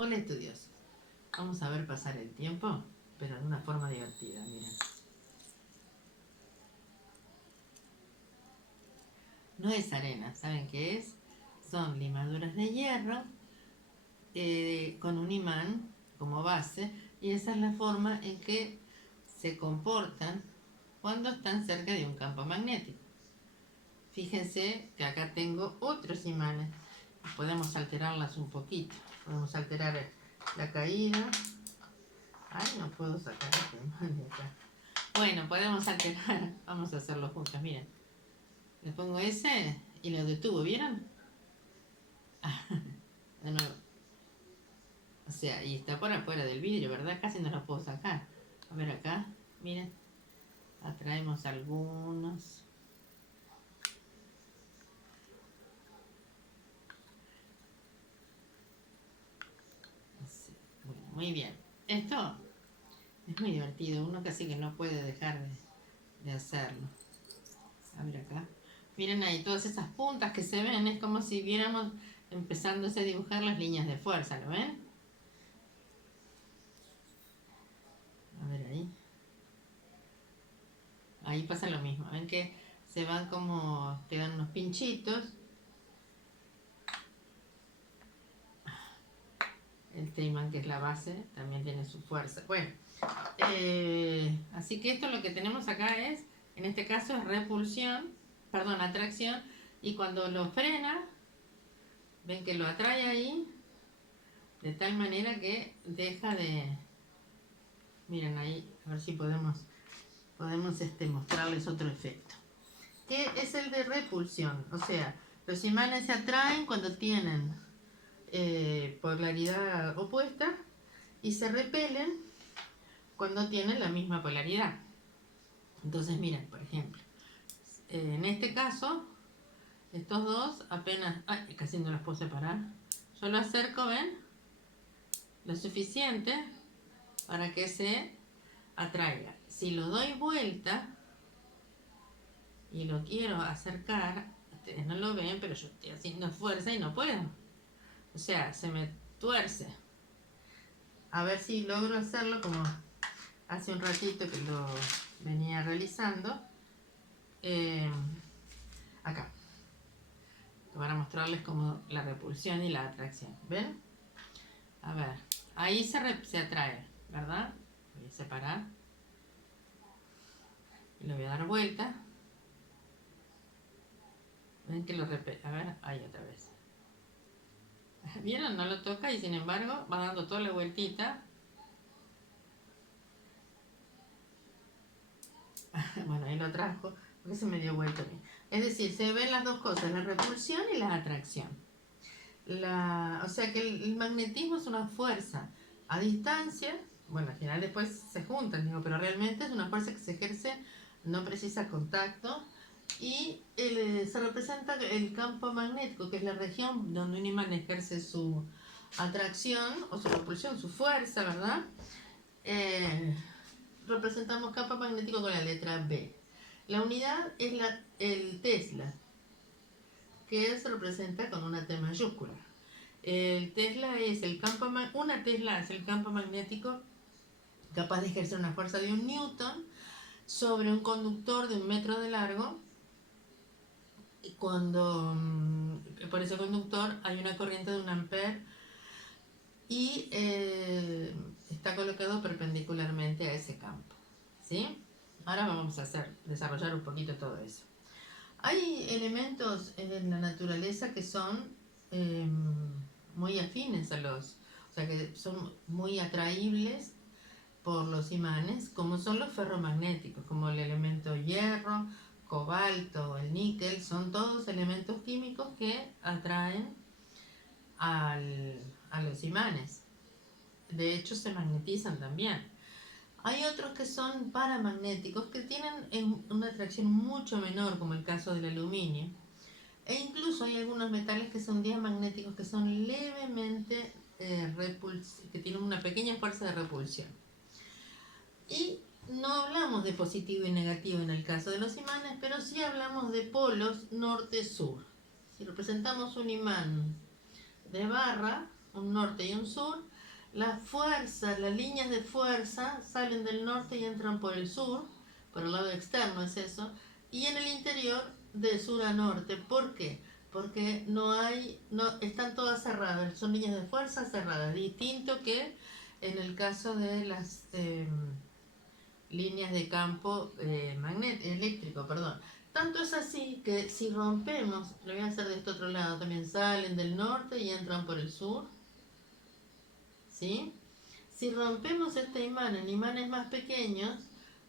Hola estudiosos, vamos a ver pasar el tiempo, pero de una forma divertida, miren. No es arena, ¿saben qué es? Son limaduras de hierro con un imán como base, y esa es la forma en que se comportan cuando están cerca de un campo magnético. Fíjense que acá tengo otros imanes, podemos alterarlas un poquito, podemos alterar la caída. Ay, no puedo sacar este imán de acá. Bueno, podemos alterar. Vamos a hacerlo juntos, miren. Le pongo ese y lo detuvo, ¿vieron? De nuevo. O sea, y está por afuera del vidrio, ¿verdad? Casi no lo puedo sacar. A ver acá, miren. Atraemos algunos. Así. Bueno, muy bien. Esto es muy divertido. Uno casi que no puede dejar de hacerlo. A ver acá. Miren ahí, todas esas puntas que se ven, es como si viéramos empezándose a dibujar las líneas de fuerza, ¿lo ven? A ver ahí. Ahí pasa lo mismo. Ven que se van como, quedan unos pinchitos. El imán, que es la base, también tiene su fuerza. Bueno, así que esto lo que tenemos acá es, en este caso es repulsión, perdón, atracción, y cuando lo frena, ven que lo atrae ahí, de tal manera que deja de... Miren ahí, a ver si podemos mostrarles otro efecto. Que es el de repulsión, o sea, los imanes se atraen cuando tienen polaridad opuesta y se repelen cuando tienen la misma polaridad. Entonces miren, por ejemplo, en este caso, estos dos apenas... Ay, casi no los puedo separar. Yo lo acerco, ¿ven? Lo suficiente para que se atraiga. Si lo doy vuelta y lo quiero acercar, ustedes no lo ven, pero yo estoy haciendo fuerza y no puedo. O sea, se me tuerce. A ver si logro hacerlo como hace un ratito que lo venía realizando. Acá. Para mostrarles como la repulsión y la atracción. ¿Ven? A ver. Ahí se atrae, ¿verdad? Voy a separar. Y lo voy a dar vuelta. ¿Ven que lo repele? A ver, ahí otra vez. ¿Vieron? No lo toca y sin embargo va dando toda la vueltita. Bueno, ahí lo trajo porque se me dio vuelta a mí. Es decir, se ven las dos cosas, la repulsión y la atracción. O sea que el magnetismo es una fuerza a distancia. Bueno, al final después se juntan, digo, pero realmente es una fuerza que se ejerce, no precisa contacto. Y se representa el campo magnético, que es la región donde un imán ejerce su atracción o su repulsión, su fuerza, ¿verdad? Representamos campo magnético con la letra B. La unidad es el Tesla, que se representa con una T mayúscula. El Tesla es una Tesla es el campo magnético capaz de ejercer una fuerza de 1 newton sobre un conductor de 1 metro de largo. Cuando por ese conductor hay una corriente de 1 ampere y está colocado perpendicularmente a ese campo, ¿sí? Ahora vamos a desarrollar un poquito todo eso. Hay elementos en la naturaleza que son muy afines o sea, que son muy atraíbles por los imanes, como son los ferromagnéticos, como el elemento hierro, cobalto, el níquel, son todos elementos químicos que atraen a los imanes. De hecho, se magnetizan también. Hay otros que son paramagnéticos, que tienen una atracción mucho menor, como el caso del aluminio. E incluso hay algunos metales que son diamagnéticos, que son levemente que tienen una pequeña fuerza de repulsión. Y no hablamos de positivo y negativo en el caso de los imanes, pero sí hablamos de polos norte-sur. Si representamos un imán de barra, un norte y un sur, las fuerzas, las líneas de fuerza salen del norte y entran por el sur, por el lado externo es eso, y en el interior de sur a norte. ¿Por qué? Porque están todas cerradas, son líneas de fuerza cerradas, distinto que en el caso de las líneas de campo eléctrico, perdón. Tanto es así que si rompemos, lo voy a hacer de este otro lado, también salen del norte y entran por el sur, ¿sí? Si rompemos este imán en imanes más pequeños,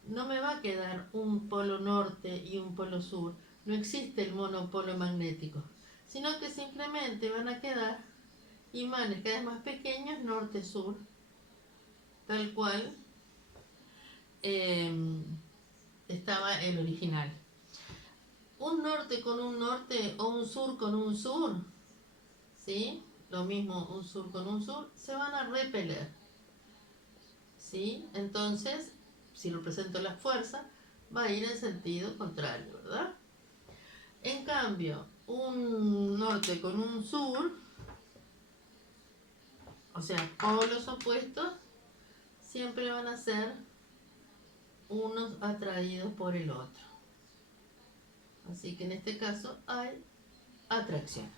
no me va a quedar un polo norte y un polo sur. No existe el monopolo magnético, sino que simplemente van a quedar imanes cada vez más pequeños, norte-sur, tal cual estaba el original. Un norte con un norte o un sur con un sur, ¿sí? Lo mismo un sur con un sur, se van a repeler, ¿sí? Entonces, si represento la fuerza, va a ir en sentido contrario, ¿verdad? En cambio, un norte con un sur, o sea, polos opuestos, siempre van a ser unos atraídos por el otro. Así que en este caso hay atracción.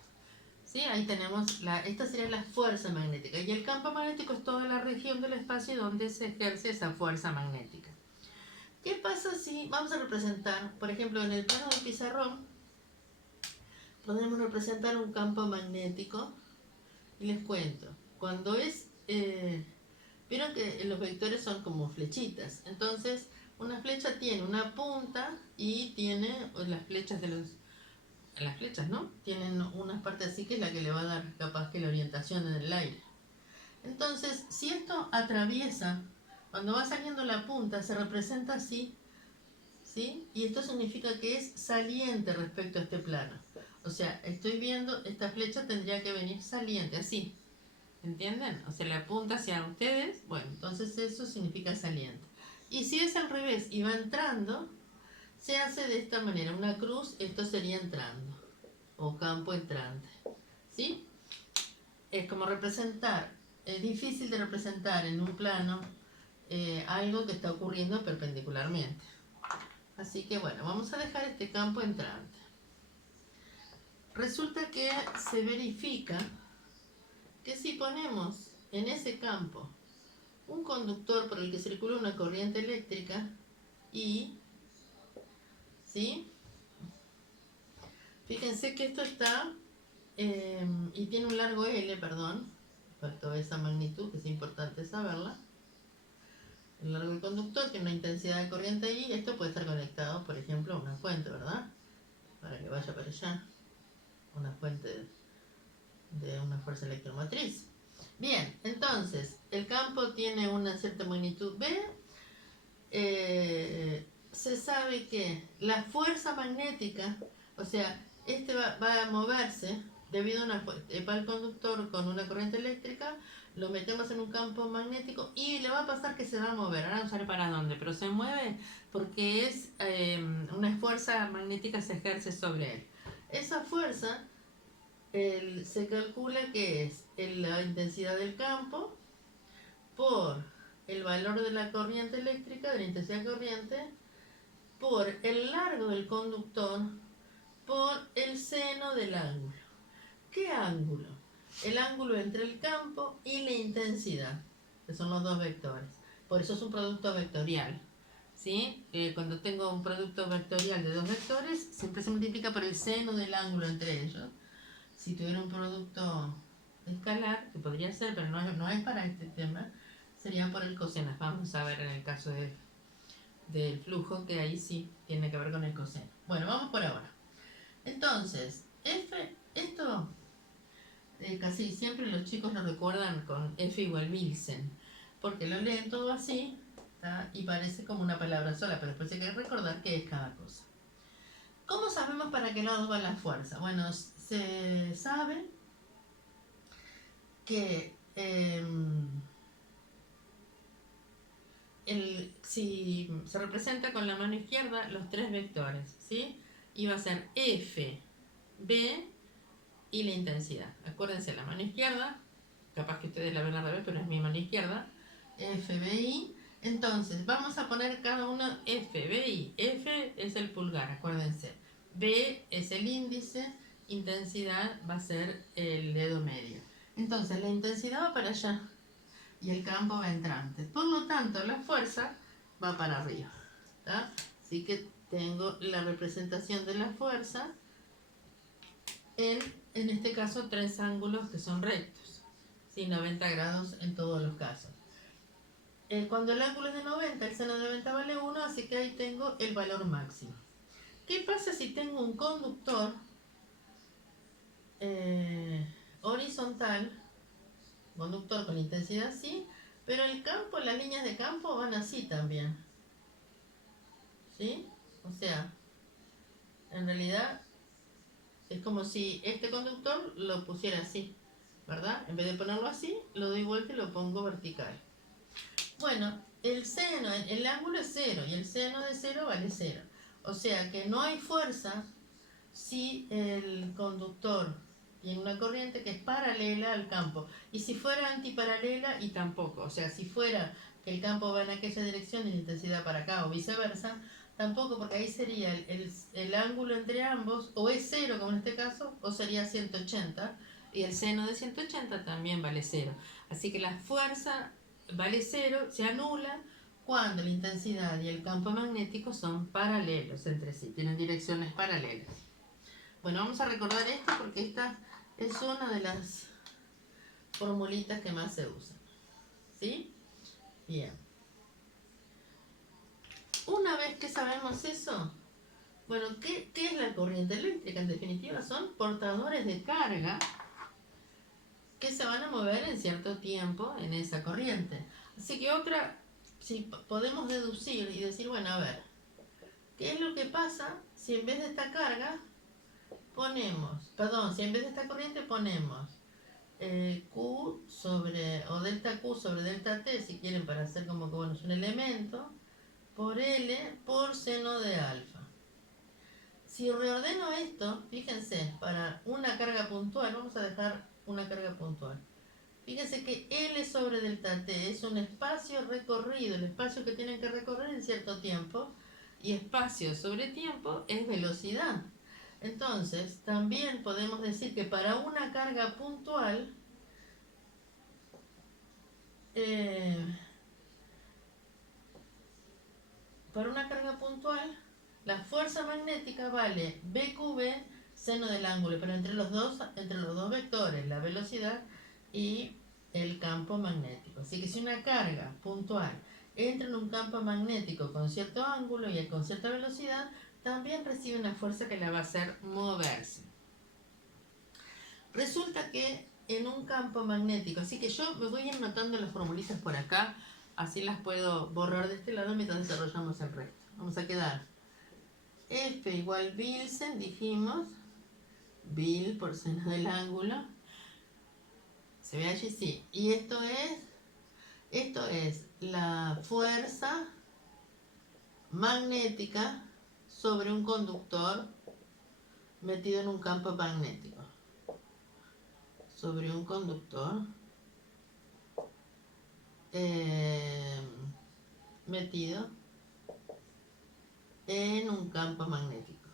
¿Sí? Ahí tenemos, esta sería la fuerza magnética. Y el campo magnético es toda la región del espacio donde se ejerce esa fuerza magnética. ¿Qué pasa si vamos a representar, por ejemplo, en el plano del pizarrón, podemos representar un campo magnético? Y les cuento, cuando es... vieron que los vectores son como flechitas. Entonces, una flecha tiene una punta y tiene las flechas las flechas, ¿no? Tienen una parte así que es la que le va a dar capaz que la orientación en el aire. Entonces, si esto atraviesa, cuando va saliendo la punta, se representa así, ¿sí? Y esto significa que es saliente respecto a este plano. O sea, estoy viendo, esta flecha tendría que venir saliente, así. ¿Entienden? O sea, la punta hacia ustedes, bueno, entonces eso significa saliente. Y si es al revés y va entrando, se hace de esta manera, una cruz, esto sería entrando, o campo entrante, ¿sí? Es como representar, es difícil de representar en un plano algo que está ocurriendo perpendicularmente. Así que bueno, vamos a dejar este campo entrante. Resulta que se verifica que si ponemos en ese campo un conductor por el que circula una corriente eléctrica I, ¿sí? Fíjense que esto está, y tiene un largo L, perdón, faltó esa magnitud, que es importante saberla. El largo del conductor tiene una intensidad de corriente I, esto puede estar conectado, por ejemplo, a una fuente, ¿verdad? Para que vaya para allá, una fuente de una fuerza electromotriz. Bien, entonces, el campo tiene una cierta magnitud B. Se sabe que la fuerza magnética, o sea, este va a moverse debido a va el conductor con una corriente eléctrica, lo metemos en un campo magnético y le va a pasar que se va a mover. Ahora no sé para dónde, pero se mueve porque es una fuerza magnética se ejerce sobre él. Esa fuerza se calcula que es la intensidad del campo por el valor de la corriente eléctrica, de la intensidad de corriente, por el largo del conductor, por el seno del ángulo. ¿Qué ángulo? El ángulo entre el campo y la intensidad, que son los dos vectores. Por eso es un producto vectorial. ¿Sí? Cuando tengo un producto vectorial de dos vectores, siempre se multiplica por el seno del ángulo entre ellos. Si tuviera un producto escalar, que podría ser, pero no es para este tema, sería por el coseno. Vamos a ver en el caso del flujo, que ahí sí tiene que ver con el coseno. Bueno, vamos por ahora. Entonces, esto casi siempre los chicos lo recuerdan con F igual Wilson, porque lo leen todo así, ¿tá? Y parece como una palabra sola, pero después hay que recordar qué es cada cosa. ¿Cómo sabemos para qué lado va la fuerza? Bueno, se sabe que si se representa con la mano izquierda los tres vectores, ¿sí? Y va a ser F, B y la intensidad. Acuérdense, la mano izquierda capaz que ustedes la ven al revés, pero es mi mano izquierda, FBI. Entonces, vamos a poner cada uno FBI. F es el pulgar, acuérdense. B es el índice, intensidad va a ser el dedo medio. Entonces, la intensidad va para allá y el campo va entrante. Por lo tanto, la fuerza va para arriba. ¿Tá? Así que tengo la representación de la fuerza en este caso, 3 ángulos que son rectos. ¿Sí? 90 grados en todos los casos. Cuando el ángulo es de 90, el seno de 90 vale 1, así que ahí tengo el valor máximo. ¿Qué pasa si tengo un conductor horizontal, conductor con intensidad así, pero el campo, las líneas de campo van así también? ¿Sí? O sea, en realidad es como si este conductor lo pusiera así, ¿verdad? En vez de ponerlo así, lo doy vuelta y lo pongo vertical. Bueno, el seno, el ángulo es 0 y el seno de 0 vale 0. O sea que no hay fuerza si el conductor tiene una corriente que es paralela al campo. Y si fuera antiparalela, y tampoco. O sea, si fuera que el campo va en aquella dirección y la intensidad para acá o viceversa, tampoco, porque ahí sería el ángulo entre ambos, o es 0 como en este caso, o sería 180. Y el seno de 180 también vale 0. Así que la fuerza vale 0, se anula cuando la intensidad y el campo magnético son paralelos entre sí, tienen direcciones paralelas. Bueno, vamos a recordar esto porque esta es una de las formulitas que más se usan. ¿Sí? Bien. Una vez que sabemos eso, bueno, ¿qué es la corriente eléctrica? En definitiva son portadores de carga que se van a mover en cierto tiempo en esa corriente. Así que si podemos deducir y decir, bueno, a ver, ¿qué es lo que pasa si en vez de esta carga si en vez de esta corriente ponemos Q sobre, o delta Q sobre delta T, si quieren, para hacer como que, bueno, es un elemento, por L por seno de alfa? Si reordeno esto, fíjense, para una carga puntual, vamos a dejar una carga puntual. Fíjense que L sobre delta T es un espacio recorrido, el espacio que tienen que recorrer en cierto tiempo, y espacio sobre tiempo es velocidad. Entonces, también podemos decir que para una carga puntual, la fuerza magnética vale BQB seno del ángulo, pero entre los dos vectores, la velocidad y el campo magnético. Así que si una carga puntual entra en un campo magnético con cierto ángulo y con cierta velocidad, también recibe una fuerza que la va a hacer moverse. Resulta que en un campo magnético, así que yo me voy a ir notando las formulitas por acá, así las puedo borrar de este lado mientras desarrollamos el resto. Vamos a quedar F igual Bilsen, dijimos, Bil por seno del ángulo, se ve allí, sí, y esto es la fuerza magnética sobre un conductor metido en un campo magnético, sobre un conductor metido en un campo magnético,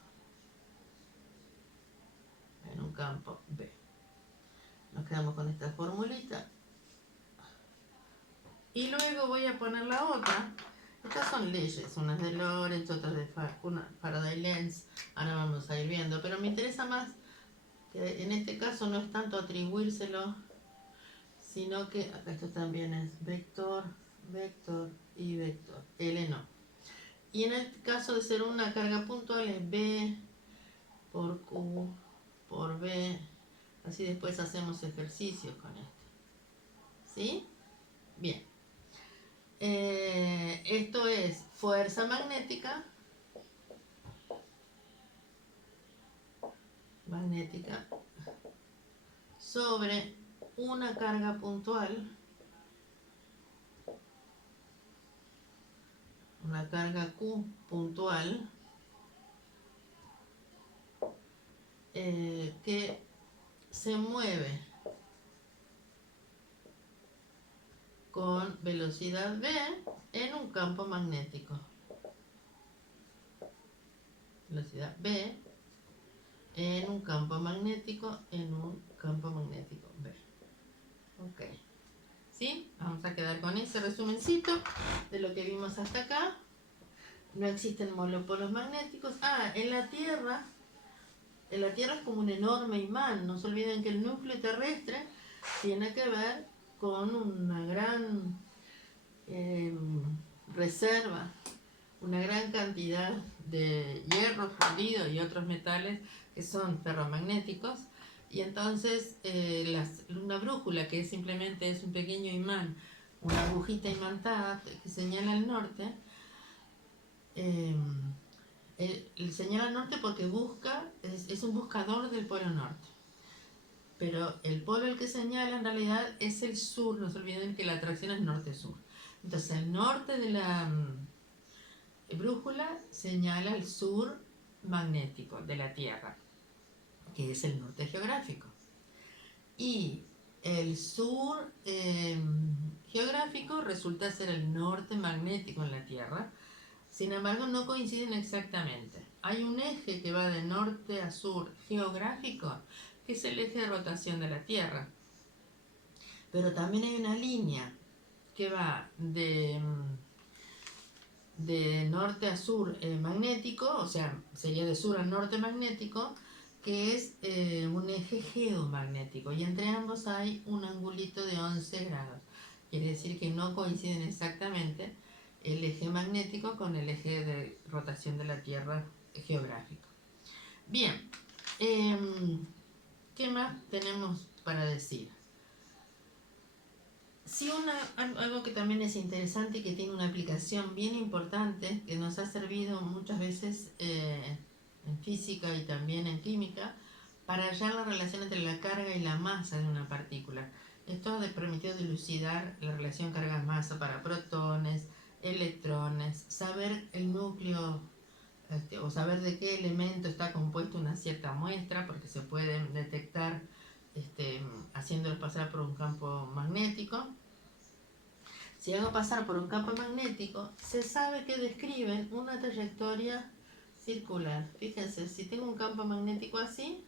en un campo B. Nos quedamos con esta formulita y luego voy a poner la otra. Estas son leyes, unas de Lorentz, otras de Faraday-Lenz, ahora vamos a ir viendo, pero me interesa más que en este caso no es tanto atribuírselo, sino que acá esto también es vector, vector y vector, L no. Y en el caso de ser una carga puntual es B por Q por B, así después hacemos ejercicios con esto. ¿Sí? Bien. Esto es fuerza magnética sobre una carga puntual, una carga Q puntual, que se mueve con velocidad v en un campo magnético. Velocidad v en un campo magnético, v. Ok. ¿Sí? Vamos a quedar con ese resumencito de lo que vimos hasta acá. No existen monopolos magnéticos. En la Tierra es como un enorme imán. No se olviden que el núcleo terrestre tiene que ver con una gran reserva, una gran cantidad de hierro fundido y otros metales que son ferromagnéticos. Y entonces una brújula, que simplemente es un pequeño imán, una agujita imantada que señala al norte, señala al norte porque es un buscador del polo norte. Pero el polo al que señala en realidad es el sur. No se olviden que la atracción es norte-sur. Entonces el norte de la brújula señala el sur magnético de la Tierra, que es el norte geográfico. Y el sur geográfico resulta ser el norte magnético en la Tierra. Sin embargo, no coinciden exactamente. Hay un eje que va de norte a sur geográfico, que es el eje de rotación de la Tierra. Pero también hay una línea que va de norte a sur magnético, o sea, sería de sur a norte magnético, que es un eje geomagnético, y entre ambos hay un angulito de 11 grados. Quiere decir que no coinciden exactamente el eje magnético con el eje de rotación de la Tierra geográfico. Bien, ¿qué más tenemos para decir? Sí, algo que también es interesante y que tiene una aplicación bien importante, que nos ha servido muchas veces en física y también en química, para hallar la relación entre la carga y la masa de una partícula. Esto permitió dilucidar la relación carga-masa para protones, electrones, saber el núcleo o saber de qué elemento está compuesto una cierta muestra, porque se pueden detectar haciéndolos pasar por un campo magnético. Si hago pasar por un campo magnético, se sabe que describen una trayectoria circular. Fíjense, si tengo un campo magnético así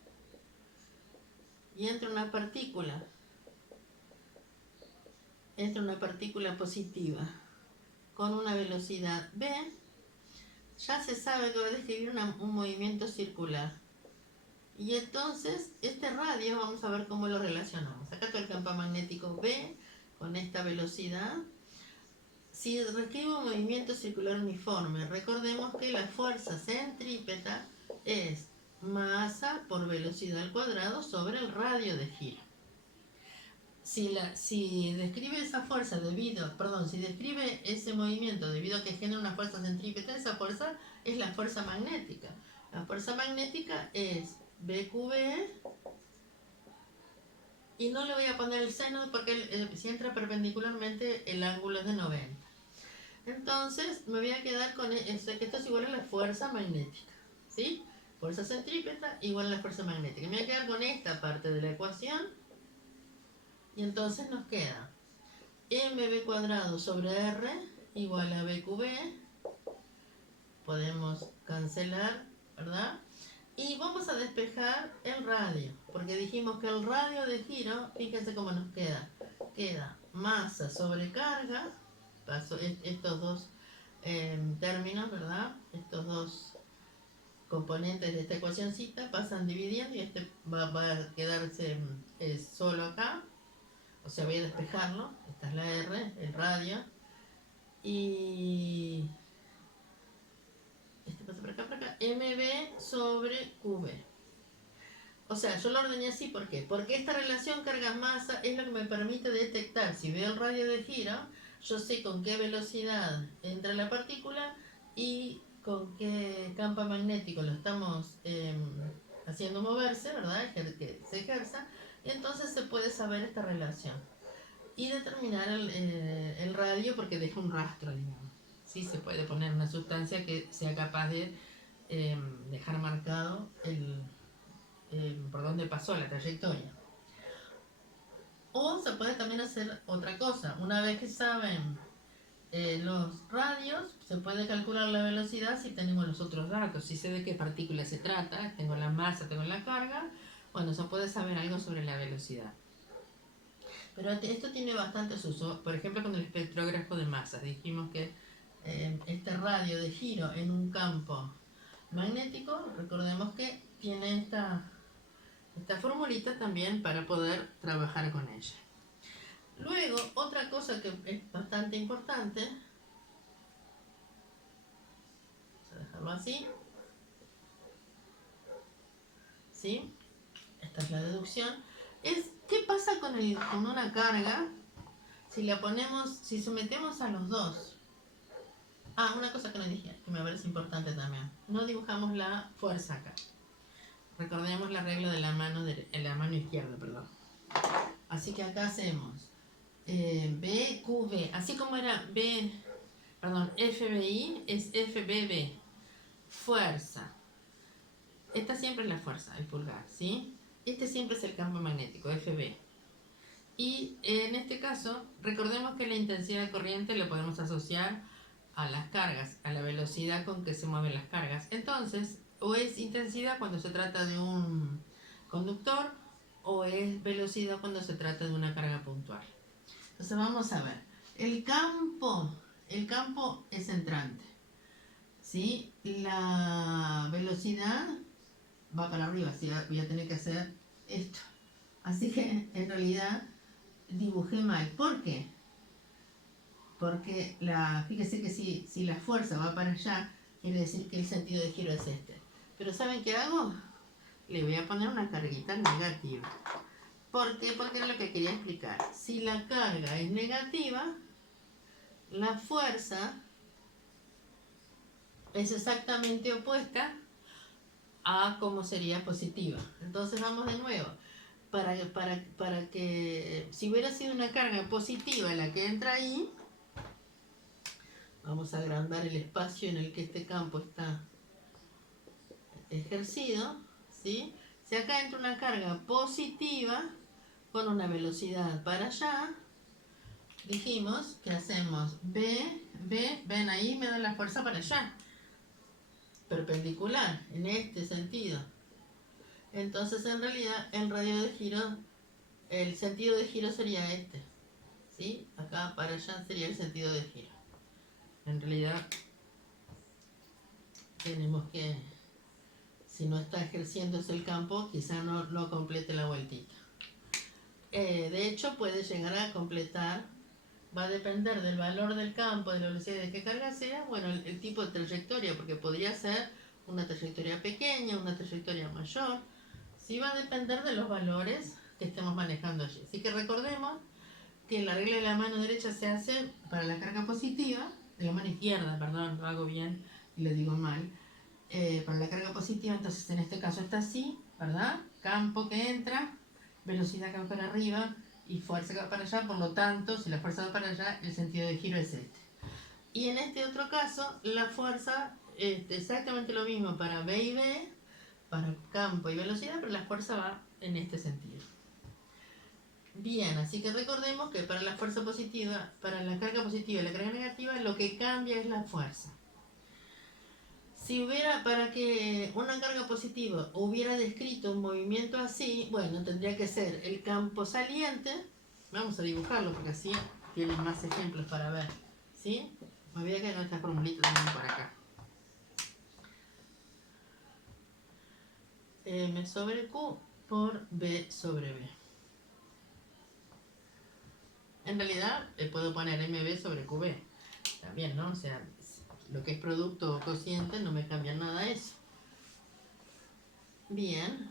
y entra una partícula positiva con una velocidad v, ya se sabe que va a describir un movimiento circular. Y entonces este radio vamos a ver cómo lo relacionamos. Acá está el campo magnético v con esta velocidad. Si describo un movimiento circular uniforme, recordemos que la fuerza centrípeta es masa por velocidad al cuadrado sobre el radio de giro. Si describe esa fuerza si describe ese movimiento debido a que genera una fuerza centrípeta, esa fuerza es la fuerza magnética. La fuerza magnética es BQB, y no le voy a poner el seno porque si entra perpendicularmente el ángulo es de 90. Entonces me voy a quedar con que esto es igual a la fuerza magnética, ¿sí? Fuerza centrípeta igual a la fuerza magnética. Me voy a quedar con esta parte de la ecuación, y entonces nos queda mv cuadrado sobre r igual a bqb. Podemos cancelar, ¿verdad? Y vamos a despejar el radio, porque dijimos que el radio de giro, fíjense cómo nos queda masa sobre carga. Paso estos dos términos, ¿verdad? Estos dos componentes de esta ecuacióncita pasan dividiendo, y va a quedarse solo acá. O sea, voy a despejarlo. Esta es la R, el radio. Y este pasa por acá, mv sobre qv. O sea, yo lo ordené así, ¿por qué? Porque esta relación carga-masa es lo que me permite detectar, si veo el radio de giro, yo sé con qué velocidad entra la partícula y con qué campo magnético lo estamos haciendo moverse, ¿verdad? Que se ejerza, y entonces se puede saber esta relación. Y determinar el radio, porque deja un rastro, digamos. Sí, se puede poner una sustancia que sea capaz de dejar marcado por dónde pasó la trayectoria. O se puede también hacer otra cosa. Una vez que saben los radios, se puede calcular la velocidad si tenemos los otros datos. Si sé de qué partícula se trata, tengo la masa, tengo la carga, bueno, se puede saber algo sobre la velocidad. Pero esto tiene bastantes usos. Por ejemplo, con el espectrógrafo de masas. Dijimos que este radio de giro en un campo magnético, recordemos que tiene esta formulita también para poder trabajar con ella. Luego, otra cosa que es bastante importante, vamos a dejarlo así, ¿sí? Esta es la deducción, es qué pasa con una carga si sometemos a los dos. Ah, una cosa que no dije, que me parece importante también, no dibujamos la fuerza acá. Recordemos la regla de la mano izquierda, perdón. Así que acá hacemos BQB, así como era FBI es FBB, fuerza. Esta siempre es la fuerza, el pulgar, ¿sí? Este siempre es el campo magnético, FB. Y en este caso, recordemos que la intensidad de corriente lo podemos asociar a las cargas, a la velocidad con que se mueven las cargas. Entonces, o es intensidad cuando se trata de un conductor, o es velocidad cuando se trata de una carga puntual. Entonces vamos a ver. El campo es entrante, ¿sí? La velocidad va para arriba, ¿sí? Voy a tener que hacer esto. Así que en realidad dibujé mal. ¿Por qué? Porque fíjese que si la fuerza va para allá, quiere decir que el sentido de giro es este. Pero ¿saben qué hago? Le voy a poner una carguita negativa. ¿Por qué? Porque era lo que quería explicar. Si la carga es negativa, la fuerza es exactamente opuesta a como sería positiva. Entonces vamos de nuevo. Para que si hubiera sido una carga positiva la que entra ahí, vamos a agrandar el espacio en el que este campo está ejercido, ¿sí? Si acá entra una carga positiva con una velocidad para allá, dijimos que hacemos B, ven ahí, me da la fuerza para allá, perpendicular, en este sentido. Entonces en realidad el radio de giro, el sentido de giro sería este, ¿sí? Acá para allá sería el sentido de giro. En realidad tenemos que, si no está ejerciéndose el campo, quizá no complete la vueltita. De hecho puede llegar a completar, va a depender del valor del campo, de la velocidad de qué carga sea, bueno, el tipo de trayectoria, porque podría ser una trayectoria pequeña, una trayectoria mayor, sí va a depender de los valores que estemos manejando allí. Así que recordemos que la regla de la mano derecha se hace para la carga positiva, de la mano izquierda, perdón, lo hago bien y lo digo mal, para la carga positiva, entonces en este caso está así, ¿verdad? Campo que entra, velocidad que va para arriba y fuerza que va para allá, por lo tanto, si la fuerza va para allá, el sentido de giro es este. Y en este otro caso, la fuerza es exactamente lo mismo para B y B, para campo y velocidad, pero la fuerza va en este sentido. Bien, así que recordemos que para la fuerza positiva, para la carga positiva y la carga negativa, lo que cambia es la fuerza. Si hubiera, para que una carga positiva hubiera descrito un movimiento así, bueno, tendría que ser el campo saliente. Vamos a dibujarlo porque así tienen más ejemplos para ver, ¿sí? Me voy a quedar esta formulita también por acá. M sobre Q por B sobre B. En realidad puedo poner MB sobre QB. También, ¿no? O sea, lo que es producto o cociente no me cambia nada eso. Bien.